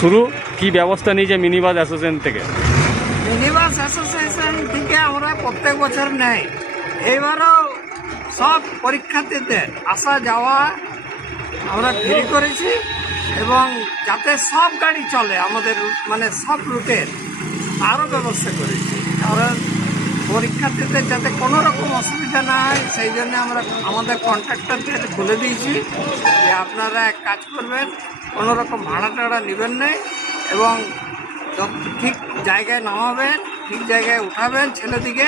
শুরু কি ব্যবস্থা নিয়েছে মিনি বাস অ্যাসোসিয়েশন থেকে? মিনি বাস অ্যাসোসিয়েশন থেকে আমরা প্রত্যেক বছর নেই, এইবারও সব পরীক্ষার্থীদের আসা যাওয়া আমরা ফ্রি করেছি এবং যাতে সব গাড়ি চলে আমাদের মানে সব রুটের আরও ব্যবস্থা করেছি, কারণ পরীক্ষার্থীদের যাতে কোনো রকম অসুবিধা না হয় সেই জন্য আমরা আমাদের কন্ট্রাক্টরদের বলে দিয়েছি যে আপনারা এক কাজ করবেন, কোনো রকম ভাড়া টাড়া নেবেন না এবং ঠিক জায়গায় নামাবেন, ঠিক জায়গায় উঠাবেন ছেলেদিকে,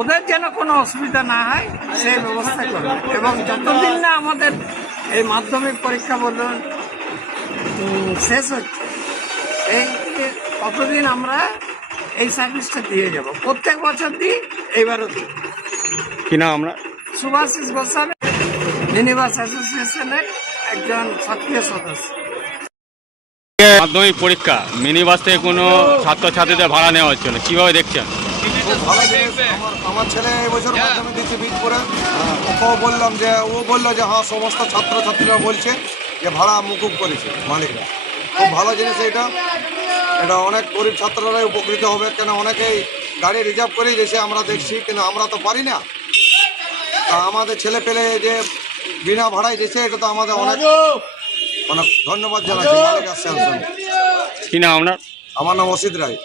ওদের যেন কোনো অসুবিধা না হয় সেই ব্যবস্থা করবেন। এবং যতদিন না আমাদের এই মাধ্যমিক পরীক্ষা বলুন শেষ হচ্ছে এই কতদিন আমরা এই সার্ভিসটা দিয়ে যাব, প্রত্যেক বছর দিই, এইবারও দিই। কিনা আমরা সুভাষিস গোস্বামী মিনি বাস অ্যাসোসিয়েশনের একজন সক্রিয় সদস্য। মাধ্যমিক পরীক্ষা মিনি বাস থেকে কোনো ছাত্রছাত্রীদের ভাড়া নেওয়া হচ্ছে না, কিভাবে দেখছেন? আমার ছেলে এবছর মাধ্যমিক দিচ্ছে বীজপুরে, ওকেও বললাম যে ও বললো যে হ্যাঁ সমস্ত ছাত্রছাত্রীরা বলছে যে ভাড়া মুকুব করেছে মালিকরা। খুব ভালো জিনিস এটা, এটা অনেক গরিব ছাত্ররাই উপকৃত হবে, কেন অনেকেই গাড়ি রিজার্ভ করেই দিয়েছে আমরা দেখছি, কিন্তু আমরা তো পারি না। তা আমাদের ছেলে পেলে যে বিনা ভাড়ায় দিয়েছে এটা তো আমাদের অনেক অনেক ধন্যবাদ জানাচ্ছি মালিক অ্যাসোসিয়েশন। কি না আপনার? আমার নাম অসিত রায়।